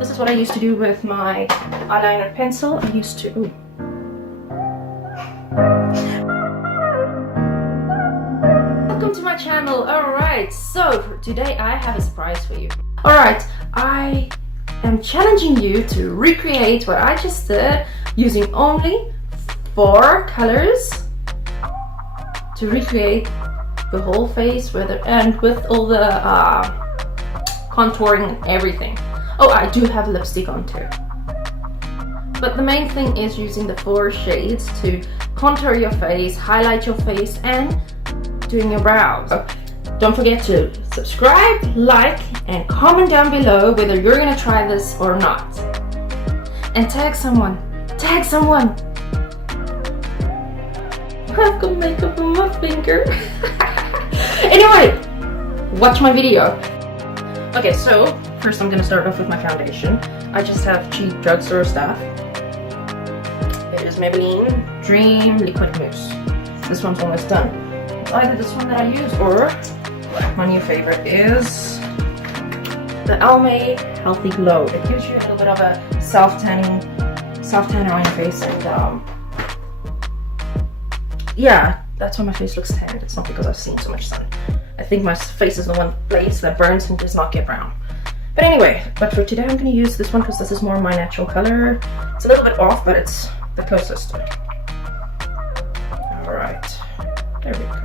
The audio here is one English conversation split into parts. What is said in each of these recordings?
This is what I used to do with my eyeliner pencil. I used to... Ooh. Welcome to my channel. Alright, so for today I have a surprise for you. Alright, I am challenging you to recreate what I just did using only 4 colors to recreate the whole face and with all the contouring and everything. Oh, I do have lipstick on too. But the main thing is using the 4 shades to contour your face, highlight your face, and doing your brows. Don't forget to subscribe, like, and comment down below whether you're gonna try this or not. And tag someone. Tag someone! I've got makeup on my finger. Anyway, watch my video. Okay, so first I'm gonna start off with my foundation. I just have cheap drugstore stuff. It is Maybelline Dream Liquid Mousse. This one's almost done. It's either this one that I use or my new favorite is the Almay Healthy Glow. It gives you a little bit of a self-tanner on your face, and yeah, that's why my face looks tanned. It's not because I've seen so much sun. I think my face is the one place that burns and does not get brown. But anyway, but for today I'm going to use this one because this is more my natural color. It's a little bit off, but it's the closest. Alright, there we go.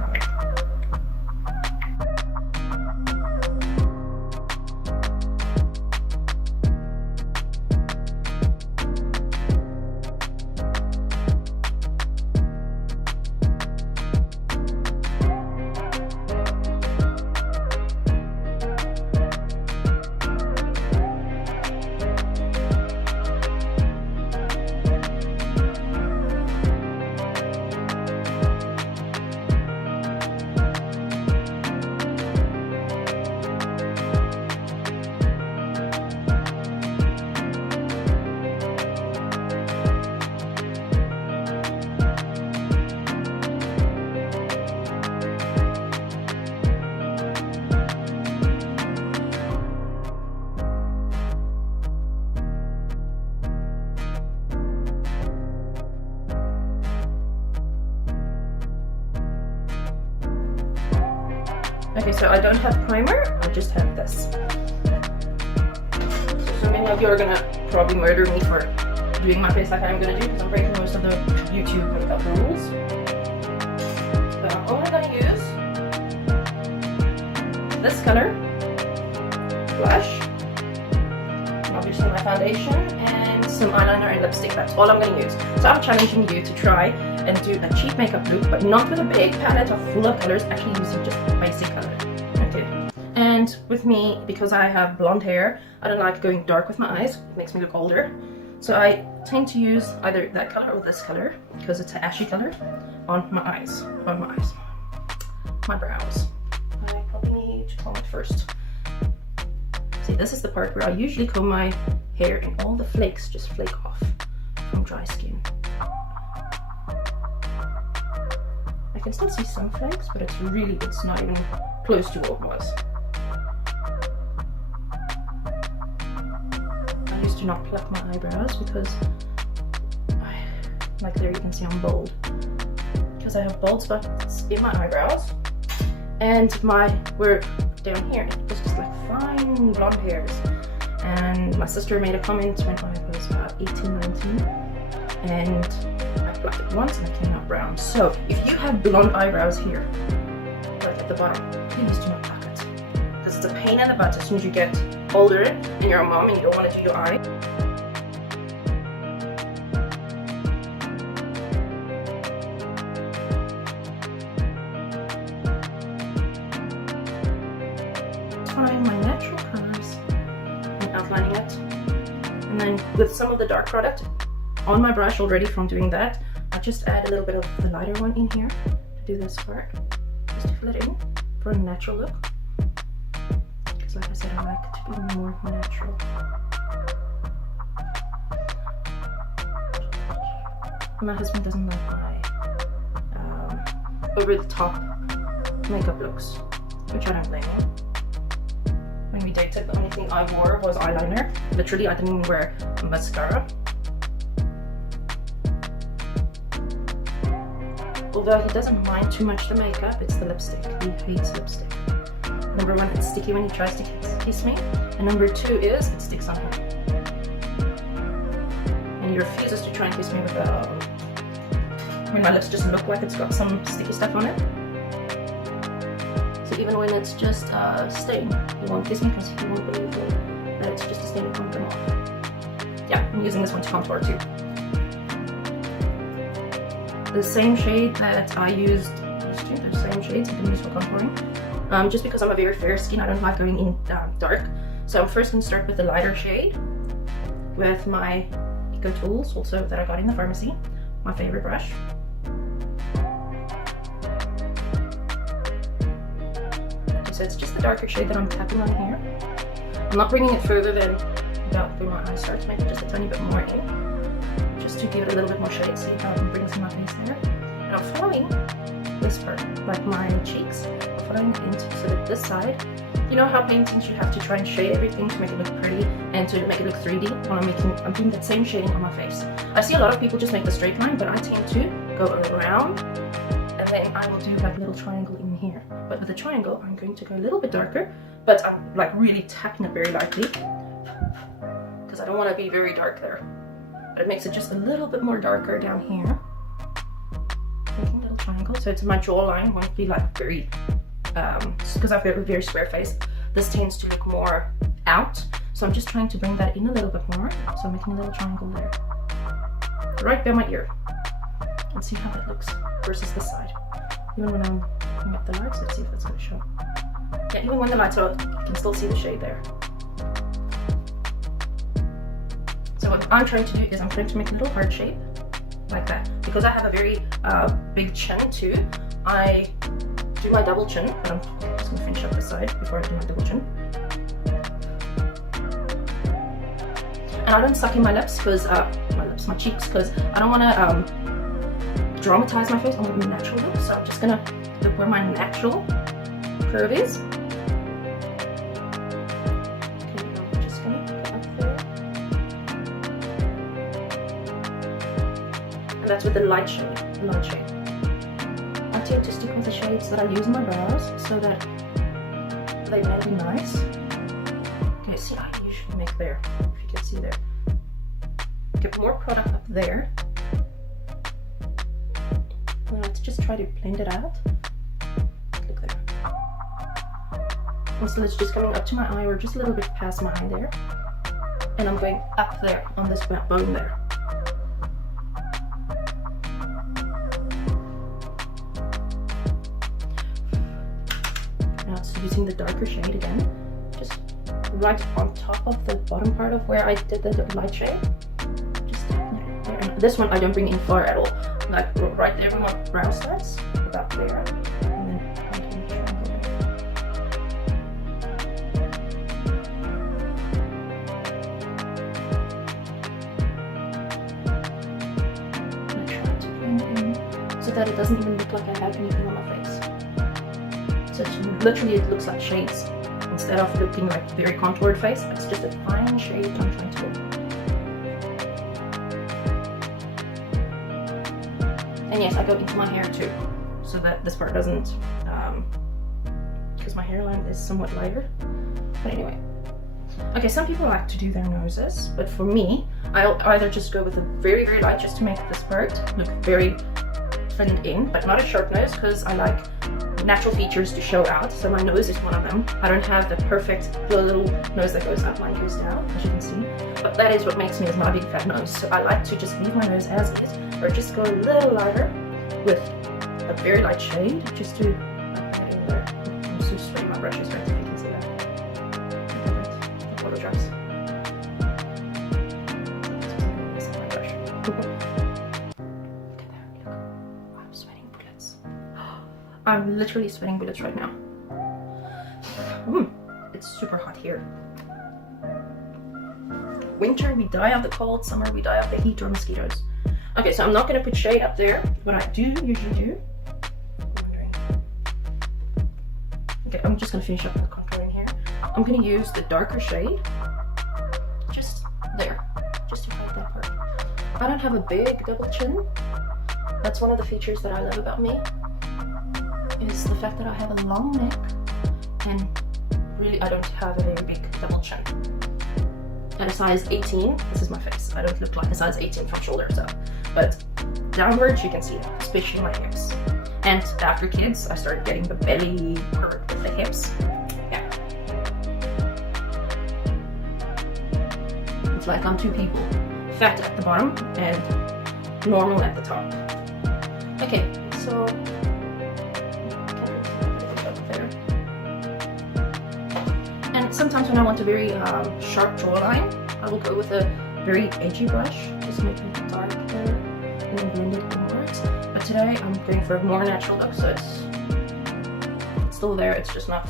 Okay, so I don't have primer, I just have this. So many of you are gonna probably murder me for doing my face like I'm gonna do because I'm breaking most of the YouTube makeup rules. But I'm only gonna use this color, blush, and obviously my foundation, and some eyeliner and lipstick. That's all I'm gonna use. So I'm challenging you to try and do a cheap makeup look, but not with a big palette of full of colors, actually using just basic color. Okay. And with me, because I have blonde hair, I don't like going dark with my eyes. It makes me look older. So I tend to use either that color or this color, because it's an ashy color, on my eyes. My brows. I probably need to comb it first. See, this is the part where I usually comb my hair and all the flakes just flake off from dry skin. I can still see some flakes, but it's not even close to what it was. I used to not pluck my eyebrows because, like there you can see I'm bald. Because I have bald spots in my eyebrows, and we're down here, it's just like fine blonde hairs. And my sister made a comment when I was about 18, 19, and I plucked it once and it came out brown. So if you have blonde eyebrows here, right at the bottom, please do not pluck it, because it's a pain in the butt as soon as you get older and you're a mom and you don't want to do your eye. Find my natural curves and outlining it, and then with some of the dark product on my brush already from doing that, I just add a little bit of the lighter one in here to do this part, just to fill it in for a natural look. Because like I said, I like it to be more natural. My husband doesn't like my over the top makeup looks, which I don't blame him. When we date makeup. The only thing I wore was eyeliner. Literally, I didn't even wear mascara. Although he doesn't mind too much the makeup, it's the lipstick. He hates lipstick. Number one, it's sticky when he tries to kiss me. And number two is it sticks on him. And he refuses to try and kiss me with when my lips just look like it's got some sticky stuff on it. So even when it's just a stain, he won't kiss me because he won't believe that it's just a stain, it won't come off. Yeah, I'm using this one to contour too. The same shade that I used, the same shades you can use for contouring. Just because I'm a very fair skin, I don't like going in dark. So I'm first going to start with the lighter shade with my Eco Tools, also that I got in the pharmacy, my favorite brush. Okay, so it's just the darker shade that I'm tapping on here. I'm not bringing it further than about where my eyes start, to make it just a tiny bit more in. Just to give it a little bit more shade, see how I can bring some of my face there. And I'm following this part, like my cheeks, I'm following it into, so that this side, you know how paintings you have to try and shade everything to make it look pretty and to make it look 3D? Well, I'm doing that same shading on my face. I see a lot of people just make the straight line, but I tend to go around and then I will do like a little triangle in here. But with the triangle, I'm going to go a little bit darker, but I'm like really tapping it very lightly because I don't want to be very dark there. But it makes it just a little bit more darker down here. Making a little triangle, so it's my jawline won't be like very, because I've got a very square face, this tends to look more out. So I'm just trying to bring that in a little bit more. So I'm making a little triangle there, right by my ear. Let's see how that looks versus this side. Even when I'm putting up the lights, let's see if that's going to show. Yeah, even when the lights are out, you can still see the shade there. So what I'm trying to do is I'm trying to make a little heart shape like that. Because I have a very big chin too, I do my double chin, but I'm just going to finish up this side before I do my double chin. And I don't suck in my lips, because my cheeks, because I don't want to dramatize my face. I want a natural look, so I'm just going to look where my natural curve is. And that's with the light shade, I tend to stick with the shades that I use in my brows so that they may be nice. Okay, see, I usually make there, if you can see there. Get more product up there. And let's just try to blend it out. Look there. And so it's just coming up to my eye, or just a little bit past my eye there. And I'm going up there on this bone there. Using the darker shade again, just right on top of the bottom part of where I did the light shade. Just there. And this one I don't bring in far at all, like right there where my brow starts, about there, and then onto the triangle there. I'm gonna try to blend in so that it doesn't even look like I have anything on my face. So literally it looks like shades. Instead of looking like a very contoured face, it's just a fine shade that I'm trying to do. And yes, I go into my hair too, so that this part doesn't, because my hairline is somewhat lighter. But anyway. Okay, some people like to do their noses, but for me, I'll either just go with a very, very light just to make this part look very filled in, but not a sharp nose, because I like natural features to show out. So my nose is one of them. I don't have the perfect little nose that goes up, mine goes down, as you can see. But that is what makes me is not a big fat nose. So I like to just leave my nose as is, or just go a little lighter with a very light shade, just to add in there. I'm just spraying my brushes right, if you can see that. The water drops. I'm literally sweating bullets right now. It's super hot here. Winter, we die of the cold. Summer, we die of the heat or mosquitoes. Okay, so I'm not going to put shade up there. What I usually do. Okay, I'm just going to finish up the contouring here. I'm going to use the darker shade just there, just to hide that part. I don't have a big double chin. That's one of the features that I love about me, is the fact that I have a long neck, and really I don't have a very big double chin. At a size 18, this is my face. I don't look like a size 18 from shoulders up, but downwards you can see it, especially my hips. And after kids, I started getting the belly curved with the hips. Yeah. It's like I'm two people. Fat at the bottom and normal at the top. Okay, so there. And sometimes when I want a very sharp jawline, I will go with a very edgy brush, just make it dark there and then blend it inwards. But today I'm going for a more natural look, so it's still there, it's just not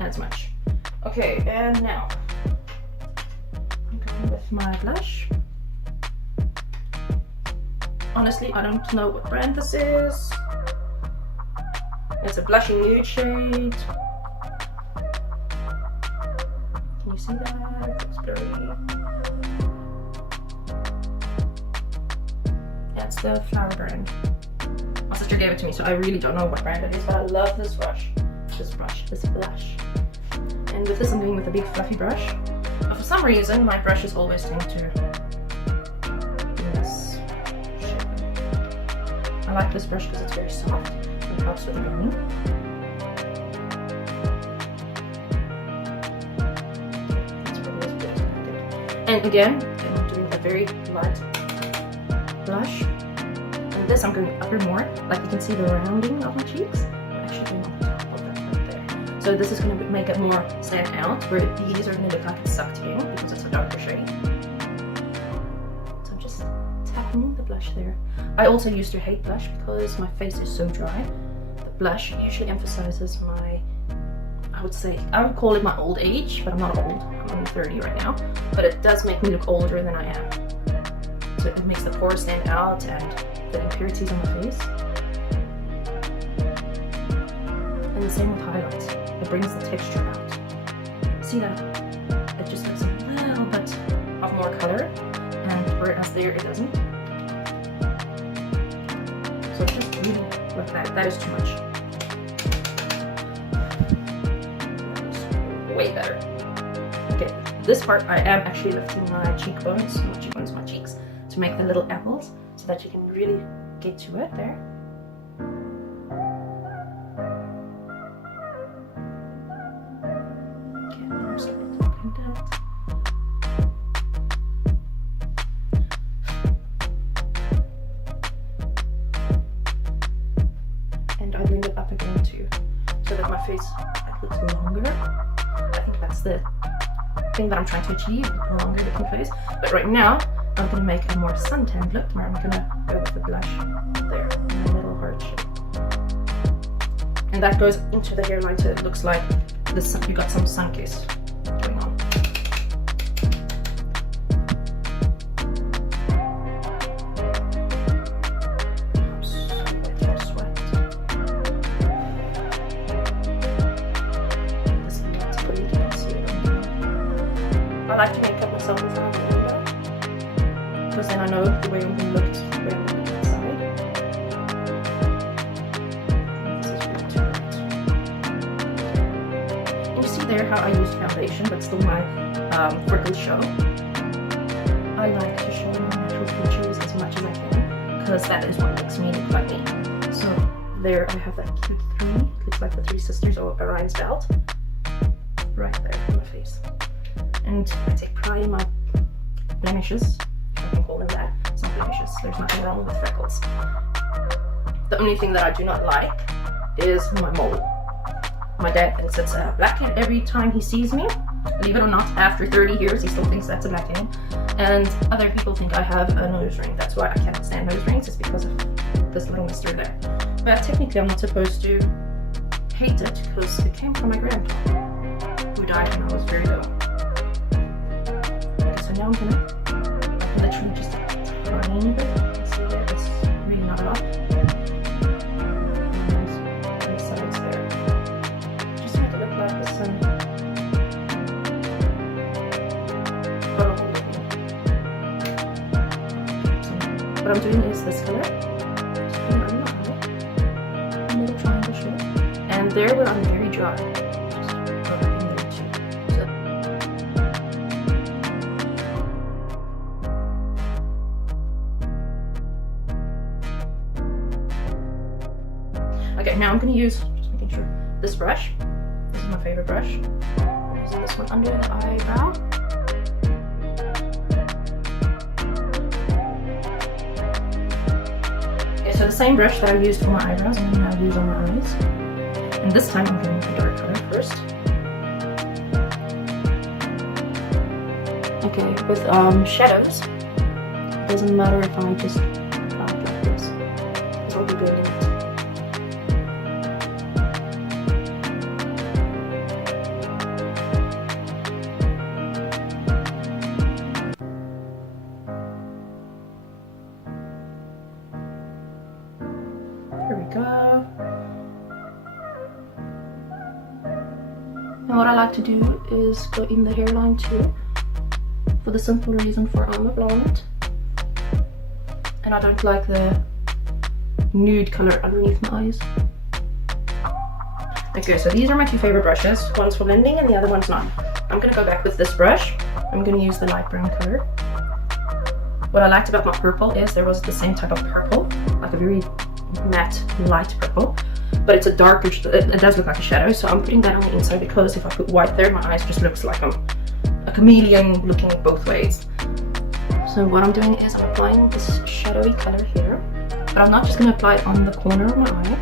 as much. Okay, and now I'm going with my blush. Honestly, I don't know what brand this is. It's a blushing nude shade. Can you see that? It's blurry. That's the Flower brand. My sister gave it to me, so I really don't know what brand it is, but I love this brush. This blush. And with this I'm going with a big fluffy brush. But for some reason, my brushes always tend to do this shape. I like this brush because it's very soft and it helps with blending. And again, I'm doing a very light blush. And this I'm going upper more, like you can see the rounding of my cheeks. I'm actually going on top of that right there. So this is going to make it more stand out, where these are going to look like it's sucked in because it's a darker shade. So I'm just tapping the blush there. I also used to hate blush because my face is so dry. The blush usually emphasizes my, I would call it my old age, but I'm not old. I'm only 30 right now. But it does make me look older than I am. So it makes the pores stand out and the impurities on my face. And the same with highlights. It brings the texture out. See that? It just gives a little bit of more color, and whereas there it doesn't. So just really look at that. That is too much. Way better. Okay, this part I am actually lifting my cheekbones, my cheeks, to make the little apples so that you can really get to it there. Okay, there's a bit like that. And I blend it up again too, so that my face looks longer. I think that's the thing that I'm trying to achieve, a longer looking face. But right now, I'm going to make a more suntanned look, where I'm going to go with the blush there, in a little heart shape. And that goes into the hairline, so it looks like you got some sun kiss going on. I like to make up myself inside the window, because then I know the way I'm going to look is the way I'm going to look inside. This is really too bright. And you see there how I used foundation, but still my freckles show. I like to show my natural features as much as I can, because that is what makes me look like me. So there I have that cute three. It looks like the three sisters of Orion's belt. Right there on my face. And I take pride in my blemishes, if I can call them that. It's not blemishes, there's nothing wrong with freckles. The only thing that I do not like is my mole. My dad thinks it's a blackhead every time he sees me. Believe it or not, after 30 years he still thinks that's a blackhead. And other people think I have a nose ring. That's why I can't stand nose rings, it's because of this little mister there. But technically I'm not supposed to hate it, because it came from my grandpa, who died when I was very little. So now I'm gonna literally just a tiny bit. See there, it's really not a lot. And the sides there. Just make it look like this. what I'm doing is this color. Just putting it on my eye. A little triangle shape. And there where I'm very dry. Just rub it in there too. Okay, now I'm going to use, just making sure, this brush. This is my favorite brush. Using this one under the eyebrow. Okay, so the same brush that I used for my eyebrows, I'm going to now use on my eyes. And this time I'm going with the dark color first. Okay, with shadows, it doesn't matter if I just apply it like this, because I'll be blending it. Here we go. And what I like to do is go in the hairline too, for the simple reason for I'm a blonde. And I don't like the nude color underneath my eyes. Okay, so these are my two favorite brushes. One's for blending and the other one's not. I'm gonna go back with this brush. I'm gonna use the light brown color. What I liked about my purple is there was the same type of purple, like a very matte light purple, but it's a darker, it does look like a shadow, so I'm putting that on the inside because if I put white there, my eyes just looks like I'm a chameleon looking both ways. So what I'm doing is I'm applying this shadowy color here, but I'm not just going to apply it on the corner of my eye.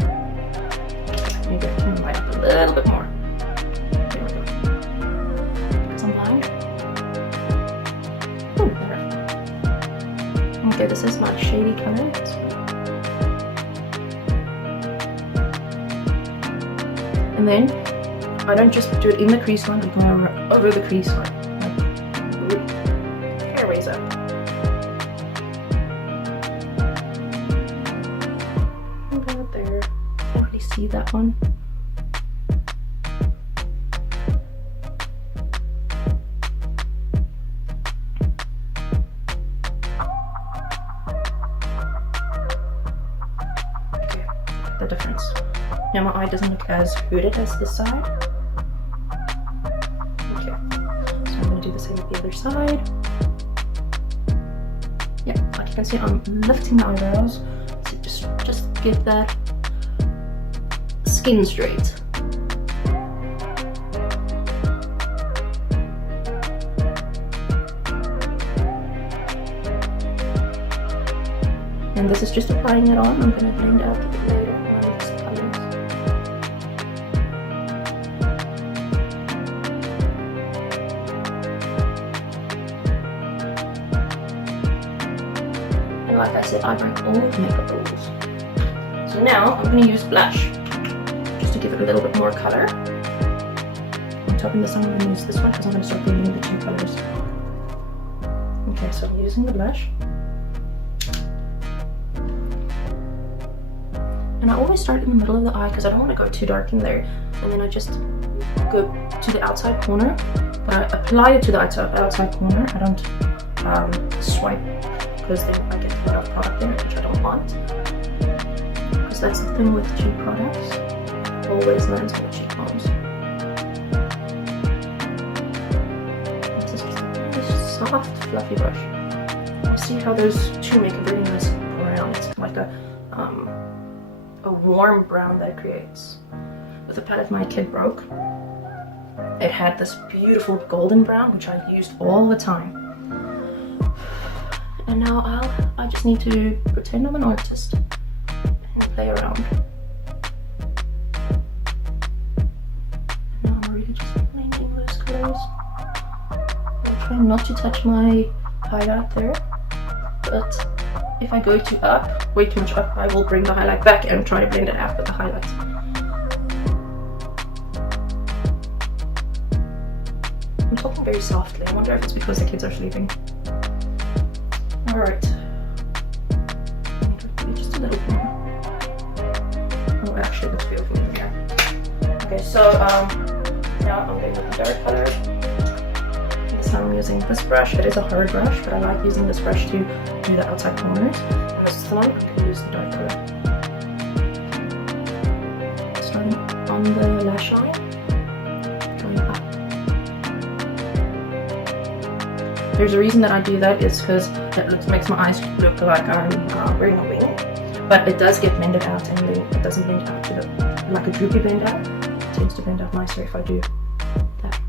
Maybe I can light up a little bit more. There we go. Because I'm blind. Ooh, there. Okay, this is my shady color. And then I don't just do it in the crease line, I'm going over the crease line. Like, hairways up. About there. Can't really see that one. Okay, the difference. Now my eye doesn't look as hooded as this side. Okay, so I'm going to do the same with the other side. Yeah, like you can see I'm lifting the eyebrows to just get that skin straight. And this is just applying it on. I'm going to blend out a bit later. And like I said, I break all of the makeup rules. So now I'm going to use blush, just to give it a little bit more color. On top of this, I'm going to use this one because I'm going to start blending the two colors. Okay, so I'm using the blush. And I always start in the middle of the eye because I don't want to go too dark in there. And then I just go to the outside corner. But I apply it to the outside corner. I don't swipe because then I get a lot of product in it, which I don't want. Because that's the thing with cheap products. Always lands on the cheekbones. This is just a very soft, fluffy brush. See how those two make a very nice brown. It's like a warm brown that it creates. With the palette my kid broke, it had this beautiful golden brown, which I used all the time. And now I just need to pretend I'm an artist and play around. And now I'm really just blending those colors. I'll try not to touch my highlight there, but if I go way too much up, I will bring the highlight back and try to blend it out with the highlight. I'm talking very softly. I wonder if it's because the kids are sleeping. Alright. Just a little bit more. Oh, actually, let's feel from here. Okay, so now I'm going with the dark color. This face, I'm using this brush. It is a hard brush, but I like using this brush to do the outside corners. And this is the one I'm going to use the dark color. Starting on the lash line, going up. There's a reason that I do that is because it makes my eyes look like I'm wearing a wing, but it does get blended out, and then it doesn't blend out to the like a droopy blend out. It tends to blend out nicer if I do that.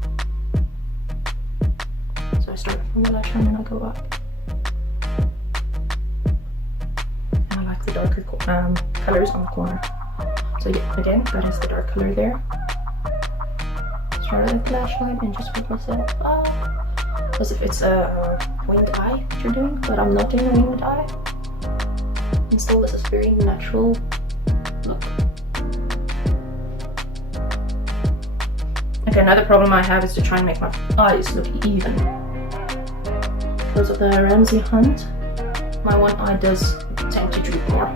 So I start from the lash line and I go up. And I like the darker colors on the corner. So yeah, again, that is the dark color there. Start at the lash line and just work myself up. As if it's a winged eye that you're doing, but I'm not doing a winged eye. And still, this is very natural look. Okay, another problem I have is to try and make my eyes look even. Because of the Ramsay Hunt, my one eye does tend to droop more.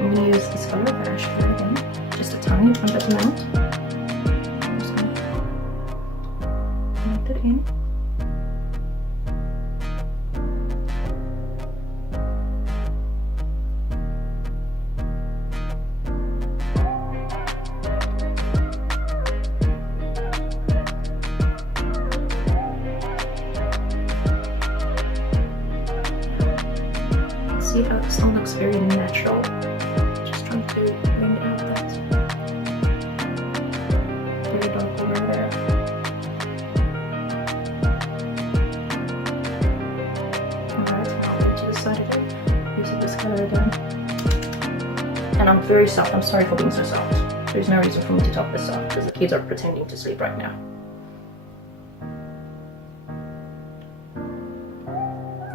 I'm going to use this color, the ash color again, just a tiny bit amount. I'm just going to connect it in. See how this one looks very natural. Just trying to bring out that very dark color there. Alright, I'll go to the side of it, using this color again. And I'm very soft. I'm sorry for being so soft. There's no reason for me to talk this soft because the kids are pretending to sleep right now.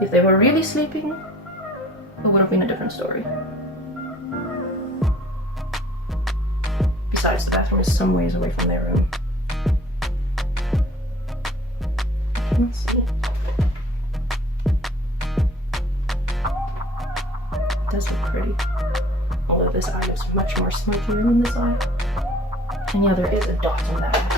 If they were really sleeping, it would have been a different story. Besides, the bathroom is some ways away from their room. Let's see. It does look pretty. Although this eye is much more smokier than this eye. And yeah, there is a dot on that eye.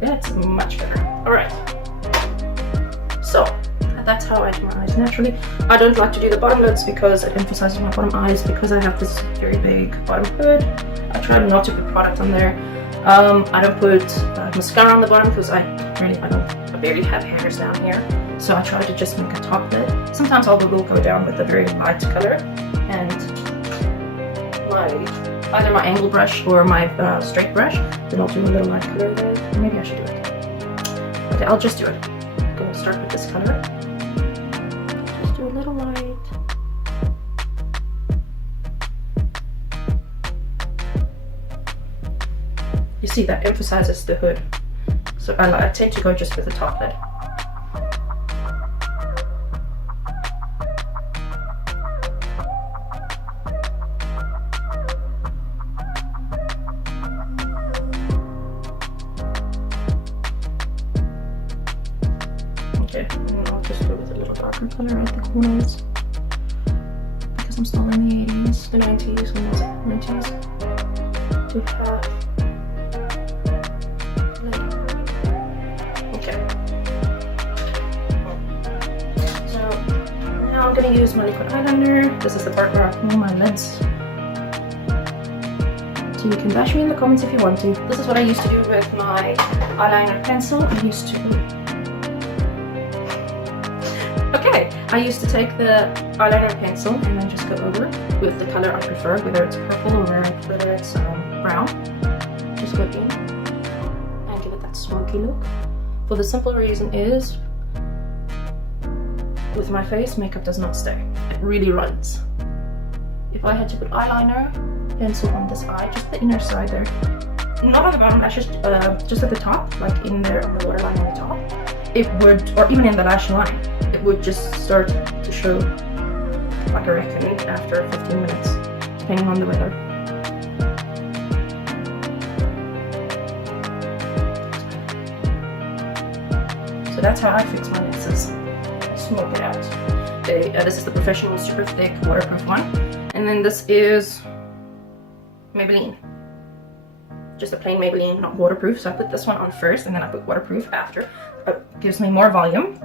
That's much better. Alright. So, that's how I do my eyes naturally. I don't like to do the bottom lids because it emphasizes my bottom eyes because I have this very big bottom hood. I try not to put product on there. I don't put mascara on the bottom because I barely have hairs down here. So I try to just make a top lid. Sometimes I will go down with a very light color and either my angle brush or my straight brush. Then I'll do a little light color there. Or maybe I should do it. Okay, I'll just do it. I'm gonna start with this color. Just do a little light. You see, that emphasizes the hood. So I tend to go just with the top lid. Okay, and I'll just go with a little darker color at the corners because I'm still in the 80s, the 90s, when was it? 90s. To have okay. So now I'm gonna use my liquid eyeliner. This is the part where I pull my lids. So you can bash me in the comments if you want to. This is what I used to do with my eyeliner pencil. I used to take the eyeliner pencil and then just go over with the color I prefer, whether it's purple or whether it's brown. Just go in and give it that smoky look. For the simple reason is, with my face, makeup does not stay. It really runs. if I had to put eyeliner, pencil on this eye, just the inner side there, not on the bottom lashes, just at the top, like in there on the waterline on the top, it would, or even in the lash line, it would just start to show, like I reckon, after 15 minutes, depending on the weather. So that's how I fix my lenses. Smoke it out. This is the Professional Super Thick Waterproof one. And then this is Maybelline. Just a plain Maybelline, not waterproof. So I put this one on first and then I put waterproof after. It gives me more volume.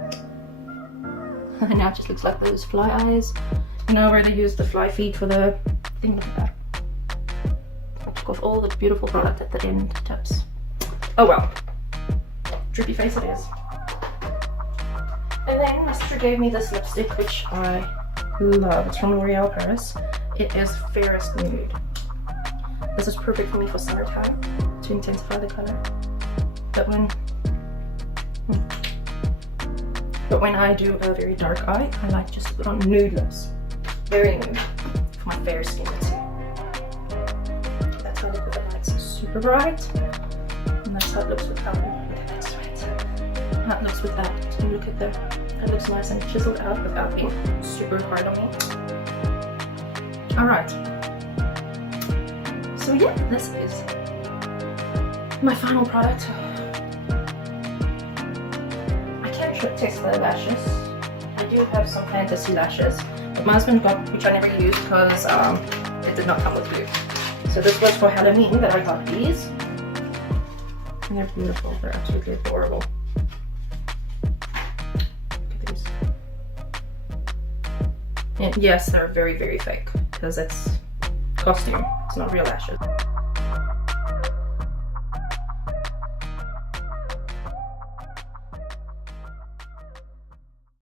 And now it just looks like those fly eyes. You know where they use the fly feed for the thing like that. I took off all the beautiful product at the end tips. Oh well. Drippy face it is. And then my sister gave me this lipstick, which I love. It's from L'Oreal Paris. It is Fairest Nude. This is perfect for me for summertime to intensify the color. But when I do a very dark eye, I like just to put on nude lips. Very nude for my fair skin too. That's how I look with the lights super bright. And that's how it looks without that looks with that. So look at that looks nice and chiseled out without being super hard on me. Alright. So yeah, this is my final product. I can't test the lashes. I do have some fantasy lashes, but my husband got, which I never used because it did not come with glue. So this was for Halloween that I got these. And they're beautiful, they're absolutely adorable. And yes, they're very, very fake because it's costume. It's not real lashes.